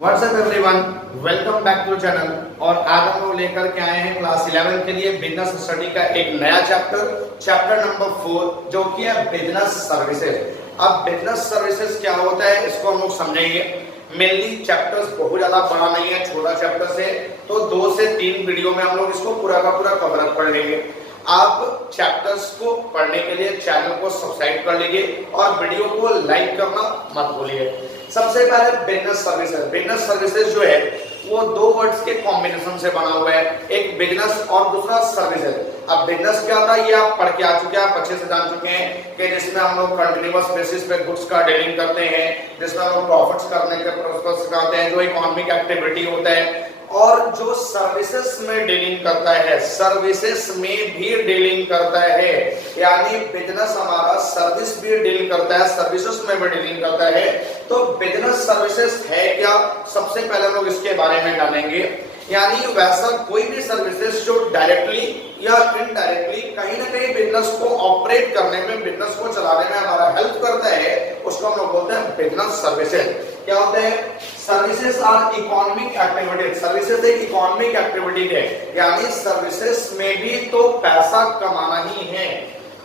WhatsApp everyone, welcome back to channel. और आज हम लोग लेकर के आए हैं क्लास 11 के लिए बिजनेस स्टडी का एक नया चैप्टर नंबर 4, जो कि है बिजनेस सर्विसेज। अब बिजनेस सर्विसेज क्या होता है इसको हम लोग समझेंगे। मेनली चैप्टर्स बहुत ज्यादा बड़ा नहीं है, छोटा चैप्टर है, तो 2 से 3 वीडियो में हम लोग इसको पूरा का पूरा कवर अप कर लेंगे। आप चैप्टर्स को पढ़ने के लिए चैनल को सब्सक्राइब कर लीजिए और वीडियो को लाइक करना मत भूलिए। सबसे पहले बिजनेस सर्विसेज। बिजनेस सर्विसेज जो है वो 2 वर्ड्स के कॉम्बिनेशन से बना हुआ है, एक बिजनेस और दूसरा सर्विसेज। अब बिजनेस क्या था ये आप पढ़ के आ चुके हैं, आप अच्छे से जान चुके हैं कि जिसमें हम लोग कंटिन्यूअस बेसिस पे गुड्स का डीलिंग करते हैं, जिसमें हम लोग प्रॉफिट्स करने के प्रोसेस सिखाते हैं, जो इकोनॉमिक एक्टिविटी होता है। और जो सर्विसेज में डीलिंग करता है, सर्विसेज में भी डीलिंग करता है, यानी बिजनेस हमारा सर्विस भी डील करता है, सर्विसेज में भी डीलिंग करता है। तो बिजनेस सर्विसेज है क्या, सबसे पहले लोग इसके बारे में जानेंगे। यानी वैसा कोई भी सर्विसेज जो डायरेक्टली या इनडायरेक्टली कहीं ना कहीं बिजनेस को ऑपरेट करने में, बिजनेस को चलाने में हमारा हेल्प करता है, उसको हम लोग बोलते हैं बिजनेस सर्विसेज। क्या होता है? Services are economic activity. Services एक इकोनॉमिक एक्टिविटी है, यानी सर्विसेज में भी तो पैसा कमाना ही है।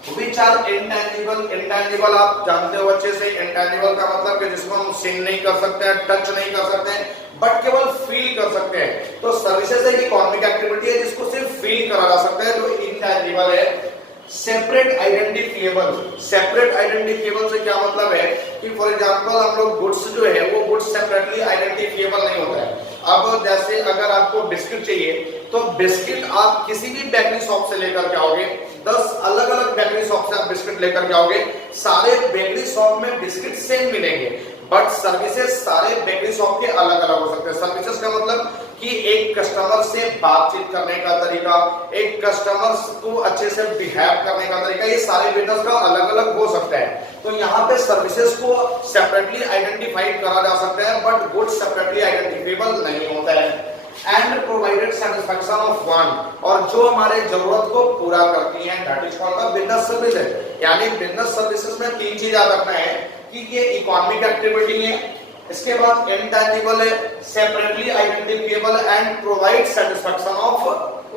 Which are intangible? इंटेंजिबल आप जानते हो अच्छे से। इंटेंजिबल का मतलब कि जिसको हम सीन नहीं कर सकते हैं, टच नहीं कर सकते हैं, बट केवल फील कर सकते हैं। तो सर्विसेज एक इकोनॉमिक एक्टिविटी है जिसको सिर्फ फील करा जा सकता है, जो इंटेंजिबल है। Separate identifiable. सेपरेट आइडेंटिफिएबल से क्या मतलब है कि फॉर एग्जांपल हम लोग गुड्स जो है वो गुड्स सेपरेटली आइडेंटिफिएबल नहीं होता है। अब जैसे अगर आपको बिस्किट चाहिए तो बिस्किट आप किसी भी बेकरी शॉप से लेकर के आओगे, 10 अलग अलग बेकरी शॉप से आप बिस्किट लेकर के आओगे, सारे बेकरी शॉप में बिस्किट सेम मिलेंगे, बट सर्विसेज सारे बेकरी शॉप के अलग अलग हो सकते हैं। सर्विसेज का मतलब कि एक कस्टमर से बातचीत करने का तरीका, एक कस्टमर को अच्छे से बिहेव करने का तरीका, ये सारे बिजनेस का अलग अलग हो सकता है। तो यहाँ पे सर्विसेज को सेपरेटली आइडेंटिफाइड करा जा सकता है, बट गुड्स सेपरेटली आइडेंटिफाइबल नहीं होता है। And provided satisfaction of one, और जो हमारे जरूरत को पूरा करती है, that is called the business services. यानी बिजनेस सर्विसेज में 3 चीज याद रखना है कि ये इकोनॉमिक एक्टिविटी है, इसके बाद इंटेंजिबल है, separately identifiable and provide satisfaction of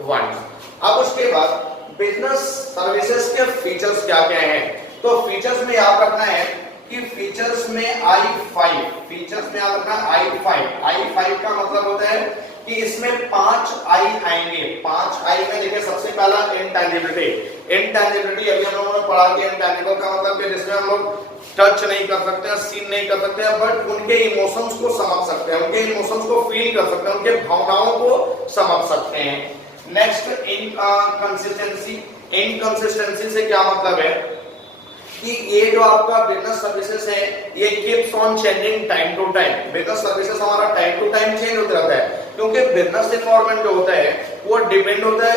one. अब उसके बाद बिजनेस सर्विसेज के फीचर्स क्या क्या हैं? तो फीचर्स में याद रखना है कि फीचर्स में I5, फीचर्स में याद रखना I5 का मतलब होता है कि इसमें 5 I आएंगे। 5 I में देखिए, सबसे पहला इंटेंजिबिलिटी। इंटेंजिबिलिटी अभी हम लोगों ने पढ़ा कि इंटेंजिबल का मतलब कि जिसमें हम लोग टच नहीं कर सकते हैं, सीन नहीं कर सकते हैं, बट उनके इमोशंस को समझ सकते हैं, उनके इमोशंस को फील कर सकते हैं, उनके भावनाओं को समझ सकते हैं। Next inconsistency. इनकंसिस्टेंसी से क्या मतलब है कि ये जो आपका बिजनेस सर्विसेज है ये keeps on changing time to time. Business services हमारा टाइम टू टाइम चेंज होता रहता है, क्योंकि बिजनेस एनवायरनमेंट जो होता है वो डिपेंड होता है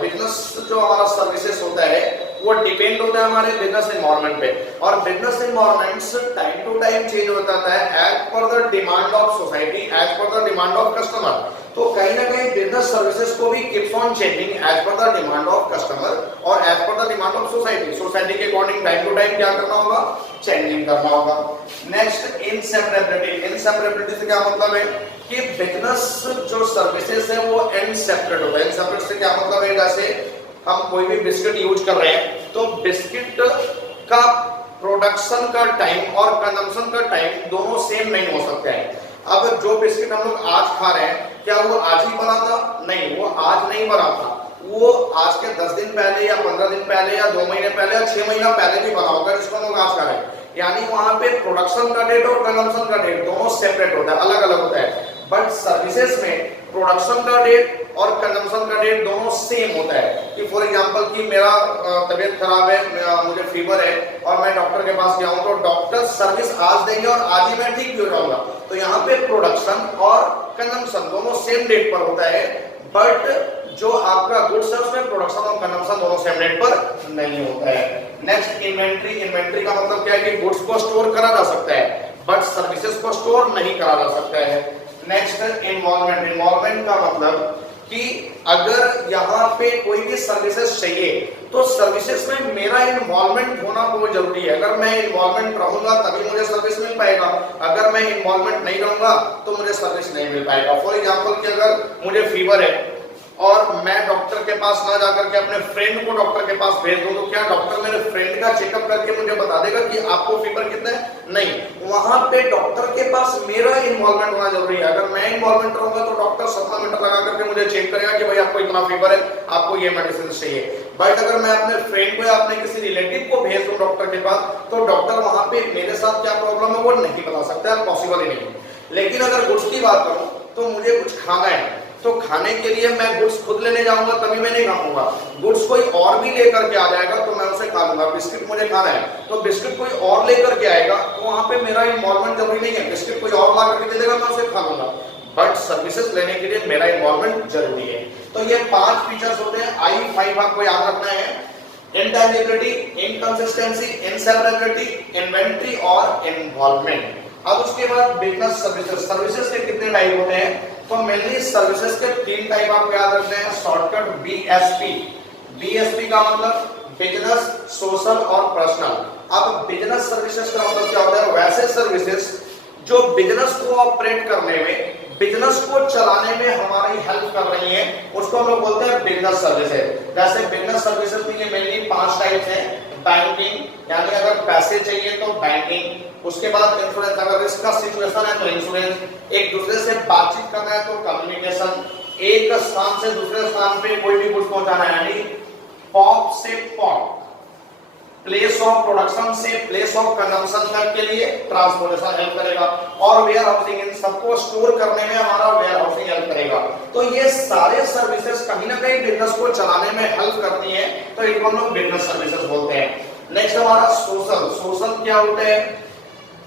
बिजनेस जो हमारा सर्विसेज होता है वो डिपेंड होता है हमारे बिजनेस एनवायरनमेंट पे, और business environments time to time change होता है as per the demand of society, as per the demand of customer. तो कहीं ना कहीं बिजनेस सर्विसेज को भी keeps on changing as per the demand of customer और as per the demand of society. Society के अकॉर्डिंग टाइम टू टाइम क्या करना होगा? चेंजिंग करना होगा। Next inseparability. इनसेपरेबिलिटी से क्या मतलब है कि बिजनेस जो सर्विसेज है वो इनसेपरेट होता है। इनसेपरेट से क्या मतलब है, जैसे हम कोई भी बिस्किट यूज कर रहे हैं तो बिस्किट का प्रोडक्शन का टाइम और कंजम्पशन का टाइम दोनों सेम नहीं हो सकते हैं। अब जो बिस्किट हम लोग आज खा रहे हैं, क्या वो आज ही बना था? नहीं, वो आज नहीं बना था, वो आज के 10 दिन पहले या 15 दिन पहले या 2 महीने पहले या 6 महीना पहले भी बना होगा, जिसको हम लोग आज खा रहे हैं। यानी वहां पे प्रोडक्शन का डेट और कंजम्पशन का डेट दोनों सेपरेट होता है, अलग अलग होता है। बट सर्विसेज में प्रोडक्शन का डेट और कंजम्पशन का डेट दोनों सेम होता है। कि फॉर एग्जांपल कि मेरा तबीयत खराब है, मुझे फीवर है और मैं डॉक्टर के पास गया हूं, तो डॉक्टर सर्विस आज देंगे और आज ही मैं ठीक भी हो जाऊंगा। तो यहाँ पे प्रोडक्शन और कंजम्पशन दोनों सेम डेट पर होता है, बट जो आपका गुड्स है उसमें प्रोडक्शन और कंजम्पशन दोनों सेम डेट पर नहीं होता है। Next inventory. इन्वेंट्री का मतलब क्या है कि गुड्स को स्टोर करा जा सकता है, बट सर्विसेज को स्टोर नहीं करा जा सकता है। Next involvement. इन्वॉल्वमेंट का मतलब कि अगर यहाँ पे कोई भी सर्विसेज चाहिए तो सर्विसेज में मेरा इन्वॉल्वमेंट होना बहुत जरूरी है। अगर मैं इन्वॉल्वमेंट रहूंगा तभी मुझे सर्विस मिल पाएगा, अगर मैं इन्वॉल्वमेंट नहीं रहूंगा तो मुझे सर्विस नहीं मिल पाएगा। फॉर एग्जांपल कि अगर मुझे फीवर है और मैं डॉक्टर के पास ना जाकर के अपने फ्रेंड को डॉक्टर के पास भेज दूं, तो क्या डॉक्टर मेरे फ्रेंड का चेकअप करके मुझे बता देगा कि आपको फीवर कितना है? नहीं, वहां पे डॉक्टर के पास मेरा इन्वॉल्वमेंट होना जरूरी है। अगर मैं इन्वॉल्वमेंट रहूंगा तो डॉक्टर सप्लीमेंट लगा करके मुझे चेक करेगा कि भाई आपको इतना फीवर है, आपको ये मेडिसिन चाहिए। बट अगर मैं अपने फ्रेंड को या अपने किसी रिलेटिव को भेज दूं डॉक्टर के पास, तो डॉक्टर वहां पे मेरे साथ क्या प्रॉब्लम है वो नहीं बता सकता, पॉसिबल ही नहीं। लेकिन अगर गुड्स की बात करूं तो मुझे कुछ खाना है, तो खाने के लिए मैं गुड्स खुद लेने जाऊंगा तभी मैं नहीं खाऊंगा। गुड्स कोई और भी लेकर के आ जाएगा तो मैं उसे खा लूंगा। बिस्किट मुझे खाना है तो बिस्किट कोई और लेकर के आएगा तो वहां पे मेरा इन्वॉल्वमेंट जरूरी नहीं है, बिस्किट कोई और ला करके दे देगा मैं उसे खा लूंगा। बट सर्विसेज लेने के लिए मेरा इन्वॉल्वमेंट जरूरी है। तो ये 5 फीचर्स होते हैं, I5 आपको याद रखना है। इंटेंजिबिलिटी, इनकंसिस्टेंसी, इनसेपरेबिलिटी, इन्वेंटरी और इन्वॉल्वमेंट। अब उसके बाद बिजनेस सर्विसेज। सर्विसेज के कितने टाइप होते हैं? तो मेनली सर्विसेज के 3 टाइप आपको याद रखने हैं। Shortcut BSP। BSP का मतलब बिजनेस, सोशल और पर्सनल। अब बिजनेस सर्विसेज का मतलब क्या होता है? वैसे सर्विसेज जो बिजनेस को ऑपरेट करने में, बिजनेस को चलाने में हमारी हेल्प कर रही है, उसको हम लोग बोलते हैं बिजनेस सर्विसेज। जैसे बिजनेस सर्विसेज में ये मेनली 5 टाइप्स हैं। बैंकिंग, यानी अगर पैसे चाहिए तो बैंकिंग। उसके बाद इंश्योरेंस, अगर रिस्क का सिचुएशन है तो इंश्योरेंस। एक दूसरे से बातचीत करना है तो कम्युनिकेशन। एक स्थान से दूसरे स्थान पे कोई भी गुड्स पहुंचाना है, यानी पॉप से पॉप, प्लेस ऑफ प्रोडक्शन से प्लेस ऑफ कंजम्पशन तक के लिए ट्रांसपोर्टेशन हेल्प करेगा। और वेयर हाउसिंग, इन सबको स्टोर करने में हमारा वेयर हाउसिंग हेल्प करेगा। तो ये सारे सर्विसेज कहीं ना कहीं बिजनेस को चलाने में हेल्प करती है, तो इनको हम लोग बिजनेस सर्विसेज बोलते हैं। नेक्स्ट हमारा सोशल। सोशल क्या होता है?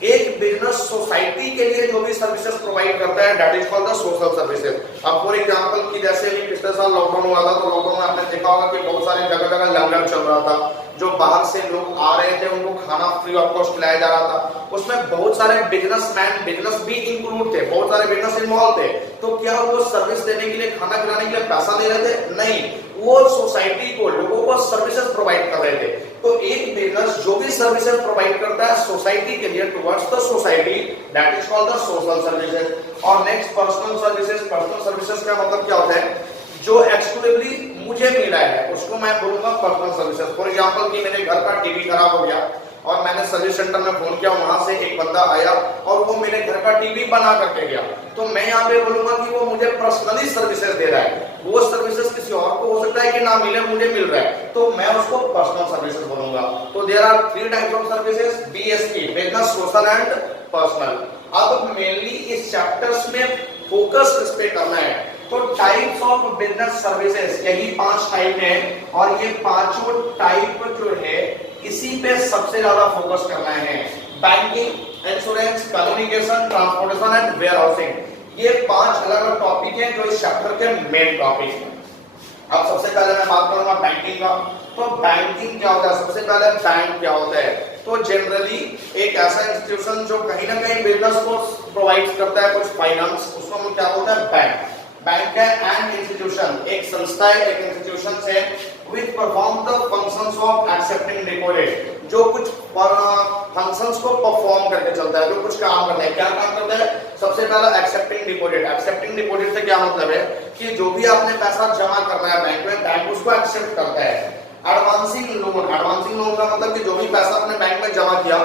एक बिजनेस सोसाइटी के लिए जो भी सर्विसेज प्रोवाइड करता है, that is called the social services. अब फॉर एग्जांपल कि जैसे अभी पिछले साल लॉकडाउन हुआ था, तो लॉकडाउन में आपने देखा होगा कि बहुत सारे जगह जगह लंगर चल रहा था। जो बाहर से लोग आ रहे थे उनको खाना फ्री ऑफ कॉस्ट खिलाया जा रहा था। उसमें बहुत सारे बिजनेसमैन, बिजनेस भी इंक्लूड थे, बहुत सारे बिजनेस इन्वॉल्व थे। तो क्या वो सर्विस देने के लिए, खाना खिलाने के लिए पैसा दे रहे थे? नहीं, वो सोसाइटी को, लोगों को सर्विसेज प्रोवाइड कर रहे थे। तो एक बिजनेस जो भी सर्विसेज प्रोवाइड करता है सोसाइटी के लिए, towards the society, that is called the social services. और next personal services. Personal services का मतलब क्या होता है? जो एक्सक्लूसिवली मुझे मिला है उसको मैं बोलूंगा पर्सनल सर्विसेज। फॉर एग्जांपल कि मेरे घर का टीवी खराब हो गया और मैंने सर्विस सेंटर में फोन किया, वहां से एक बंदा आया और वो मेरे घर का टीवी बना करके गया, तो मैं यहाँ पे बोलूंगा कि वो मुझे पर्सनली सर्विसेज दे रहा है। वो सर्विसेज किसी और को हो सकता है कि ना मिले, मुझे मिल रहा है, तो मैं उसको पर्सनल सर्विसेज बोलूंगा। तो there are 3 types of services, BSP, business, social and personal. अब मेनली इस चैप्टर्स में फोकस किस पे करना है? तो टाइप्स ऑफ बिजनेस सर्विसेज, यही 5 टाइप हैं और ये पांचों टाइप जो है इसी पे सबसे ज्यादा फोकस करना है। Banking, insurance, communication, transportation and warehousing. ये 5 अलग अलग टॉपिक हैं जो इस चैप्टर के मेन टॉपिक हैं। अब सबसे पहले मैं बात करूंगा बैंकिंग का। तो बैंकिंग क्या होता है? सबसे पहले बैंक क्या होता है? तो जनरली एक ऐसा इंस्टीट्यूशन जो कहीं ना कहीं बिजनेस को प्रोवाइड करता है कुछ फाइनेंस, उसको हम क्या बोलते हैं? बैंक। बैंक है एन इंस्टीट्यूशन, एक संस्था है, एक इंस्टीट्यूशन है which perform the functions of accepting deposit, जो कुछ फंक्शंस को परफॉर्म करके चलता है, जो कुछ काम करता है। क्या काम करता है? सबसे पहला एक्सेप्टिंग डिपॉजिट। एक्सेप्टिंग डिपॉजिट से क्या मतलब है कि जो भी आपने पैसा जमा करना है बैंक में, बैंक उसको एक्सेप्ट करता है। Advancing loan. एडवांसिंग लोन का मतलब कि जो भी पैसा आपने बैंक में जमा किया,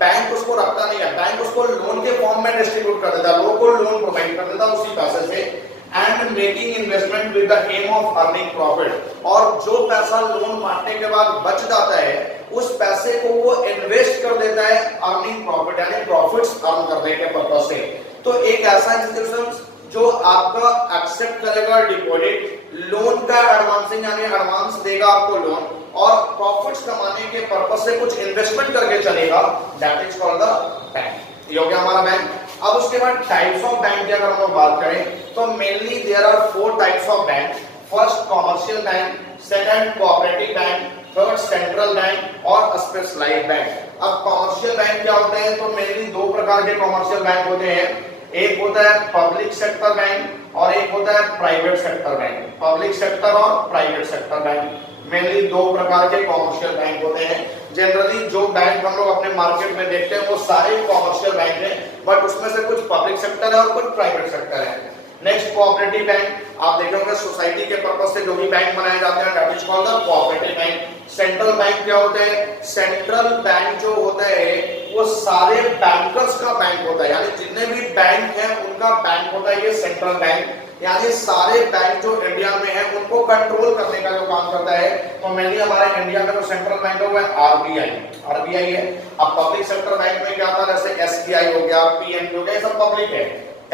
बैंक उसको रखता नहीं है, बैंक उसको लोन के फॉर्म में डिस्ट्रीब्यूट कर देता है, लोगों को लोन प्रोवाइड कर देता है उसी पैसे से। And making investment with the aim of earning profit. और जो पैसा लोन बांटने के बाद बच जाता है, उस पैसे को वो इन्वेस्ट कर देता है अर्निंग प्रॉफिट, यानी प्रॉफिट्स अर्न करने के पर्पस से। तो एक ऐसा इंस्टीट्यूशन जो आपका एक्सेप्ट करेगा डिपॉजिट, लोन का एडवांसिंग यानी एडवांस देगा आपको लोन, और प्रॉफिट्स कमाने के पर्पस से कुछ इन्वेस्टमेंट करके चलेगा, that is called the bank. ये हो गया हमारा बैंक। अब उसके बाद टाइप्स ऑफ बैंक की अगर हम लोग बात करें तो mainly there are 4 types of bank. First commercial bank, second cooperative bank, third central bank और स्पेशलाइज्ड बैंक। अब कॉमर्शियल बैंक क्या होते हैं? तो मेनली 2 प्रकार के कॉमर्शियल बैंक होते हैं। एक होता है पब्लिक सेक्टर बैंक और एक होता है private sector bank. Public sector और प्राइवेट सेक्टर बैंक। मेनली दो प्रकार के कॉमर्शियल बैंक होते हैं। जनरली जो बैंक हम लोग अपने मार्केट में देखते हैं वो सारे कॉमर्शियल बैंक हैं, बट उसमें से कुछ पब्लिक सेक्टर है और कुछ प्राइवेट सेक्टर है। नेक्स्ट कोऑपरेटिव बैंक, आप देखे होंगे सोसाइटी के पर्पस से जो भी बैंक बनाए जाते हैं that is called the cooperative bank. Central bank क्या होते हैं? सेंट्रल बैंक जो होता है वो सारे बैंकर्स का बैंक होता है, यानी जितने भी बैंक हैं उनका बैंक होता है ये सेंट्रल बैंक। यानी सारे बैंक जो इंडिया में है उनको कंट्रोल करने का जो काम करता है। तो मेनली हमारे इंडिया में जो सेंट्रल बैंक है वो है आरबीआई है। अब पब्लिक सेक्टर बैंक में क्या था, जैसे एसबीआई हो गया, पीएनबी हो गया, सब पब्लिक है।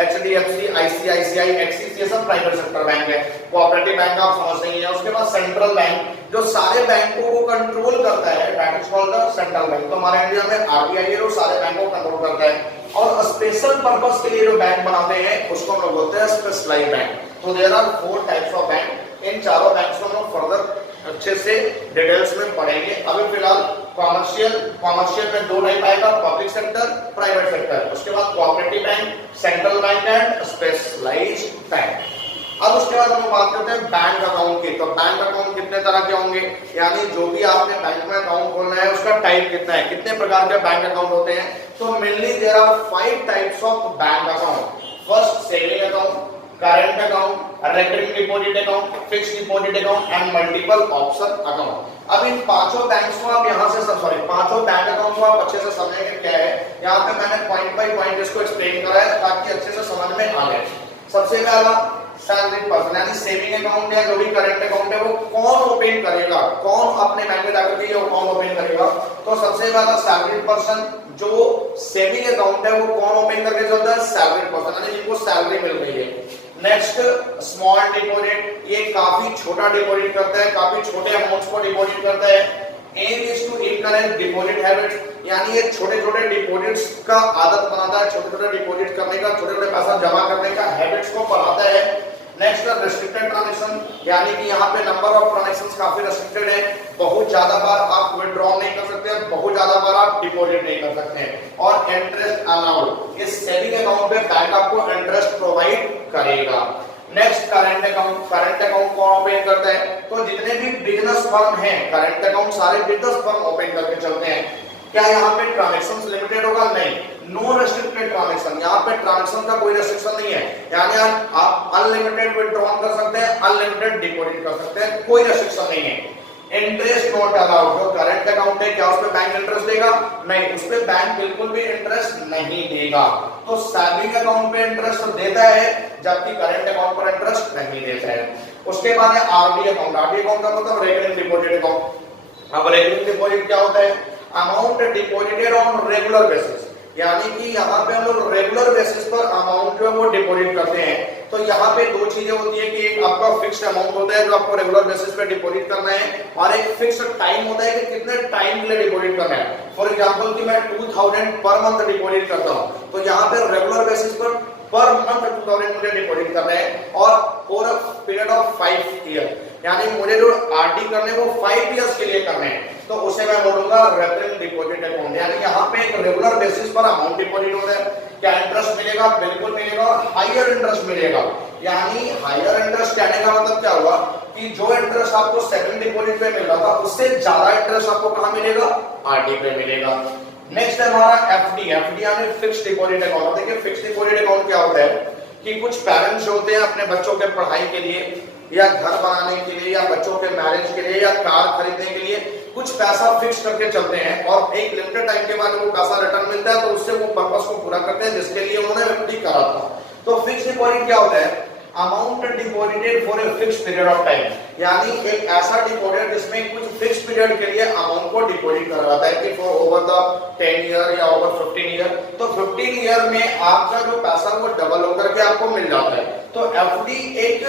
एचडीएफसी, आईसीआईसीआई, एक्सिस, ये सब प्राइवेट सेक्टर बैंक है। कोऑपरेटिव बैंक आप समझते ही हैं। उसके बाद सेंट्रल बैंक जो सारे बैंकों को कंट्रोल करता है that is called the central bank. तो हमारे इंडिया में आरबीआई है जो सारे बैंकों को कंट्रोल करता है। और स्पेशल पर्पस के लिए जो बैंक बनाते हैं उसको हम लोग बोलते हैं स्पेशलाइज्ड बैंक। तो there are 4 types of bank. इन चारों बैंक्स को हम लोग फर्दर अच्छे से डिटेल्स में पढ़ेंगे। अभी फिलहाल कॉमर्शियल में 2 टाइप आएगा, पब्लिक सेक्टर, प्राइवेट सेक्टर। उसके बाद cooperative bank, central bank and specialised bank. अब उसके बाद हम बात करते हैं बैंक अकाउंट की। तो बैंक अकाउंट कितने तरह के होंगे, यानी जो भी आपने बैंक में अकाउंट खोलना है उसका टाइप कितना है, कितने प्रकार के बैंक अकाउंट होते हैं। तो mainly there are 5 types of bank account. First saving account, current account, recurring deposit account, fixed deposit account and multiple option account. अब इन पांचों बैंक्स को आप यहां से पांचों बैंक अकाउंट को आप अच्छे से समझेंगे क्या है। यहाँ पे मैंने पॉइंट बाय पॉइंट इसको एक्सप्लेन करा है ताकि अच्छे से समझ में आ जाए। सबसे पहला सैलरी पर्सन, यानी सेविंग अकाउंट या जो भी करंट अकाउंट है वो कौन ओपन करेगा, कौन अपने बैंक में जाकर के कौन ओपन करेगा। तो सबसे पहला सैलरी पर्सन, जो सेविंग अकाउंट है वो कौन ओपन करके चलता है, सैलरी पर्सन, यानी जिनको सैलरी मिल रही है। नेक्स्ट स्मॉल डिपॉजिट, ये काफी छोटा डिपॉजिट करता है, काफी छोटे अमाउंट्स को डिपॉजिट करता है। Aim is to encourage deposit habits, यानी ये छोटे छोटे डिपॉजिट्स का आदत बनाता है, छोटे छोटे डिपॉजिट करने का, छोटे छोटे पैसा जमा करने का हैबिट्स को बढ़ाता है। नेक्स्ट रेस्ट्रिक्टेड ट्रांजैक्शन, यानी कि यहाँ पे नंबर ऑफ ट्रांजैक्शंस काफी रेस्ट्रिक्टेड है, बहुत ज्यादा बार आप विथड्रॉ नहीं कर सकते, बहुत ज्यादा बार आप डिपॉजिट नहीं कर सकते हैं। और इंटरेस्ट अलाउड, इस सेविंग अकाउंट पे बैंक आपको इंटरेस्ट प्रोवाइड करेगा। Next current account, current account कौन ओपन करता है, तो जितने भी बिजनेस फर्म हैं करंट अकाउंट सारे बिजनेस फर्म ओपन करके चलते हैं। क्या यहाँ पे ट्रांजैक्शंस लिमिटेड होगा, नहीं, नो रेस्ट्रिक्टेड ट्रांजैक्शन, यहाँ पे ट्रांजैक्शन का कोई रेस्ट्रिक्शन नहीं है, यानी आप अनलिमिटेड विथड्रॉ कर सकते हैं, अनलिमिटेड डिपॉजिट कर सकते हैं, कोई रेस्ट्रिक्शन नहीं है। इंटरेस्ट नॉट अलाउड, जो करंट अकाउंट है क्या उस पे बैंक इंटरेस्ट देगा, नहीं, उस पे बैंक बिल्कुल भी इंटरेस्ट नहीं देगा। तो सेविंग अकाउंट पे इंटरेस्ट देता है जबकि करंट अकाउंट पर इंटरेस्ट नहीं देता है। उसके बाद है आरडी अकाउंट, आरडी अकाउंट का मतलब रेकरिंग डिपॉजिट अकाउंट। अब रेकरिंग डिपॉजिट क्या होता है, amount deposited on regular basis, यानी कि यहाँ पे हम लोग रेगुलर बेसिस पर अमाउंट जो है वो डिपॉजिट करते हैं। तो यहाँ पे दो चीजें होती है कि एक आपका फिक्स्ड अमाउंट होता है जो आपको रेगुलर बेसिस पे डिपॉजिट करना है, और एक फिक्स्ड टाइम होता है कि कितने टाइम के लिए डिपॉजिट करना है। फॉर एग्जांपल कि मैं 2000 पर मंथ डिपॉजिट करता हूँ, तो यहाँ पे रेगुलर बेसिस पर मंथ 2000 मुझे डिपॉजिट करना है, और for a period of 5 year, यानी मुझे जो आरडी करने वो 5 इयर्स के लिए करने हैं, तो उसे मैं बोलूंगा रेकरिंग डिपॉजिट अकाउंट। यानी यहाँ पे एक रेगुलर बेसिस पर अमाउंट डिपॉजिट होता है, क्या इंटरेस्ट मिलेगा, बिल्कुल मिलेगा, और हायर इंटरेस्ट मिलेगा। यानी हायर इंटरेस्ट कहने का मतलब क्या हुआ कि जो इंटरेस्ट आपको सेविंग डिपॉजिट पे मिल रहा था उससे ज्यादा इंटरेस्ट आपको कहां मिलेगा, आरडी पे मिलेगा। नेक्स्ट है हमारा एफडी, एफडी यानी फिक्स्ड डिपॉजिट अकाउंट। देखिए फिक्स्ड डिपॉजिट अकाउंट क्या होता है कि कुछ पेरेंट्स होते हैं अपने बच्चों के पढ़ाई के लिए या घर बनाने के लिए या बच्चों के मैरिज के लिए या कार खरीदने के लिए कुछ पैसा फिक्स करके चलते हैं, और एक लिमिटेड टाइम के बाद वो पैसा रिटर्न मिलता है, तो उससे वो पर्पस को पूरा करते हैं जिसके लिए उन्होंने एफडी करा था। तो फिक्स्ड डिपॉजिट क्या होता है, amount deposited for a fix period of time, यानी एक ऐसा डिपॉजिट जिसमें कुछ फिक्स पीरियड के लिए अमाउंट को डिपॉजिट करा जाता है कि फॉर ओवर द 10 ईयर या ओवर 15 ईयर। तो 15 ईयर में आपका जो पैसा वो डबल होकर के आपको मिल जाता है। तो एफडी एक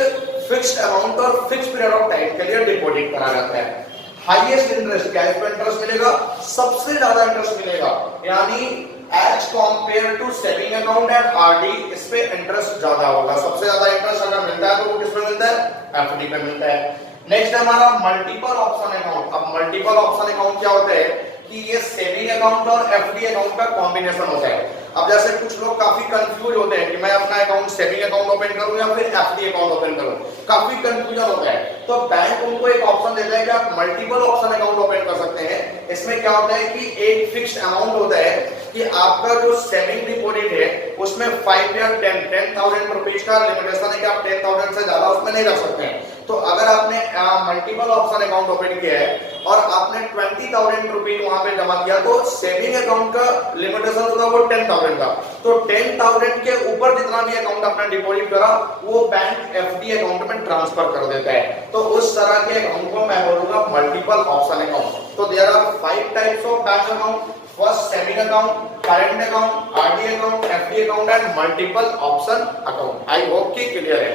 फिक्स्ड अमाउंट और फिक्स पीरियड ऑफ टाइम के लिए डिपॉजिट करा जाता है। हाईएस्ट इंटरेस्ट, क्या इस पे इंटरेस्ट मिलेगा, सबसे ज्यादा इंटरेस्ट मिलेगा, यानी as compare to saving account and RD, इस पे इंटरेस्ट ज्यादा होगा। सबसे ज्यादा इंटरेस्ट अगर मिलता है तो वो किस पे मिलता है, एफडी पे मिलता है। नेक्स्ट है हमारा मल्टीपल ऑप्शन अकाउंट। अब मल्टीपल ऑप्शन अकाउंट क्या होता है कि ये सेविंग अकाउंट और एफडी अकाउंट का कॉम्बिनेशन होता है। अब जैसे कुछ लोग काफी कंफ्यूज होते हैं कि मैं अपना अकाउंट सेविंग अकाउंट ओपन करूं या फिर एफडी अकाउंट ओपन करूं, काफी कंफ्यूजन होता है। तो बैंक उनको एक ऑप्शन देता है कि आप मल्टीपल ऑप्शन अकाउंट ओपन कर सकते हैं। इसमें क्या होता है कि एक फिक्स्ड अमाउंट होता है कि आपका जो सेविंग डिपॉजिट है उसमें 5 या 10,000 रुपीज का लिमिटेशन है कि आप 10,000 से ज्यादा उसमें नहीं रख सकते हैं। तो अगर आपने मल्टीपल ऑप्शन अकाउंट ओपन किया है और आपने 20,000 रुपीज वहां पे जमा किया तो सेविंग अकाउंट का लिमिटेशन होगा वो 10,000 का। तो 10,000 के ऊपर जितना भी अकाउंट आपने डिपॉजिट करा वो बैंक एफडी अकाउंट में ट्रांसफर कर देता है। तो उस तरह के अकाउंट को मैं बोलूंगा मल्टीपल ऑप्शन अकाउंट। तो there are 5 types of bank account. First saving account, current account, RD account, FD account and multiple option account. I hope कि क्लियर है।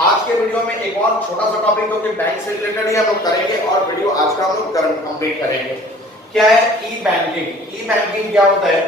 आज के वीडियो में एक और छोटा सा टॉपिक जो कि बैंक से रिलेटेड ही हम लोग करेंगे और वीडियो आज का हम लोग कंप्लीट करेंगे। क्या है ई बैंकिंग? ई बैंकिंग क्या होता है?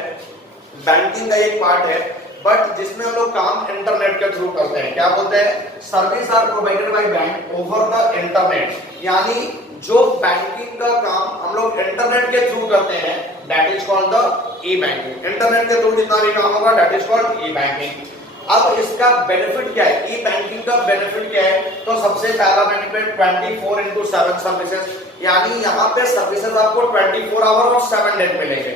बैंकिंग का एक पार्ट है बट जिसमें हम लोग काम इंटरनेट के थ्रू करते हैं। क्या बोलते हैं? Service are provided by bank over the internet. यानी जो बैंकिंग का काम हम लोग इंटरनेट के थ्रू करते हैं that is called the E banking. Internet के थ्रू जितना भी काम होगा that is called E banking. अब इसका बेनिफिट क्या है? ई बैंकिंग का बेनिफिट क्या है? तो सबसे पहला बेनिफिट 24/7 सर्विसेज, यानी यहाँ पे सर्विसेज आपको 24 आवर और 7 डेज मिलेंगे।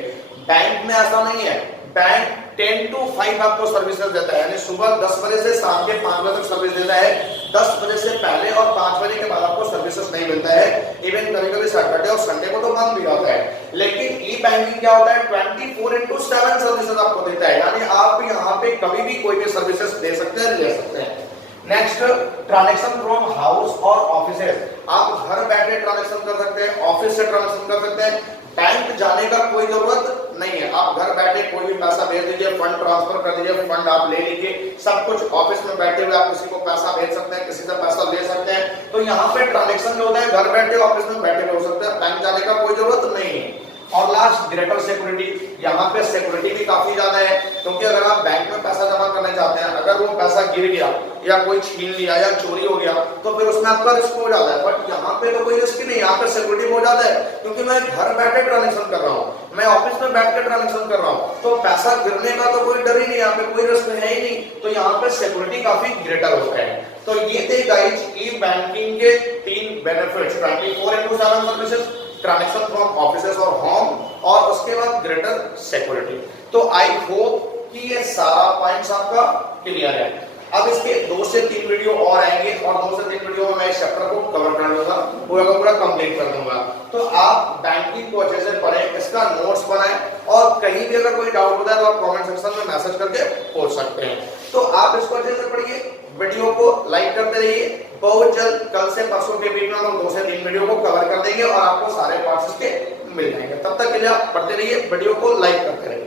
बैंक में ऐसा नहीं है, बैंक 10 to 5 आपको सर्विसेज देता है, यानी सुबह 10 बजे से शाम के 5 बजे तक सर्विस देता है। 10 बजे से पहले और 5 बजे के बाद आपको सर्विसेज नहीं मिलता है। इवन कभी-कभी सैटरडे और संडे को तो बंद भी होता है। लेकिन ई बैंकिंग क्या होता है? 24/7 सर्विसेज आपको देता है, यानी आप यहाँ पे कभी भी कोई भी सर्विसेज दे सकते हैं, ले सकते हैं। नेक्स्ट, ट्रांजैक्शन फ्रॉम हाउस और ऑफिसेज। आप घर बैठे ट्रांजैक्शन कर सकते हैं, ऑफिस से ट्रांजैक्शन कर सकते हैं, बैंक जाने का कोई जरूरत नहीं है। आप घर बैठे कोई भी पैसा भेज दीजिए, फंड ट्रांसफर कर दीजिए, फंड आप ले लीजिए, सब कुछ ऑफिस में बैठे हुए आप किसी को पैसा भेज सकते हैं, किसी से पैसा ले सकते हैं। तो यहाँ पे ट्रांजैक्शन जो होता है घर बैठे ऑफिस में बैठे हो सकते हैं, बैंक जाने का कोई जरूरत नहीं है। और लास्ट, ग्रेटर सिक्योरिटी। यहाँ पे सिक्योरिटी भी काफी ज्यादा है, क्योंकि अगर आप बैंक में पैसा जमा करने चाहते हैं, अगर वो पैसा गिर गया या कोई छीन लिया या चोरी हो गया तो फिर उसमें आपका रिस्क हो जाता है। बट यहाँ पे तो कोई रिस्क नहीं, यहाँ पे सिक्योरिटी हो जाता है, क्योंकि मैं घर बैठे ट्रांजैक्शन कर रहा हूँ, मैं ऑफिस में बैठ के ट्रांजैक्शन कर रहा हूँ, तो पैसा गिरने का तो कोई डर ही नहीं, यहाँ पे कोई रिस्क है ही नहीं। तो यहाँ पे सिक्योरिटी काफी ग्रेटर होता है। तो ये थे गाइस ई बैंकिंग के 3 benefits: 24/7 services, transaction from offices और होम, और उसके बाद ग्रेटर सिक्योरिटी। तो आई होप कि ये सारा पॉइंट्स आपका क्लियर है। अब इसके 2 से 3 वीडियो और आएंगे और 2 से 3 वीडियो में मैं इस चैप्टर को कवर कर दूंगा, पूरा कंप्लीट कर दूंगा। तो आप बैंकिंग को अच्छे से पढ़ें, इसका नोट्स बनाएं और कहीं भी अगर कोई डाउट होता है तो आप कमेंट सेक्शन में मैसेज करके पूछ सकते हैं। तो आप इसको अच्छे से पढ़िए, वीडियो को लाइक करते रहिए। बहुत जल्द कल से परसों के बीच में हम 2 से 3 वीडियो को कवर कर देंगे और आपको सारे पार्ट्स के मिल जाएंगे। तब तक के लिए आप पढ़ते रहिए, वीडियो को लाइक करते रहिए।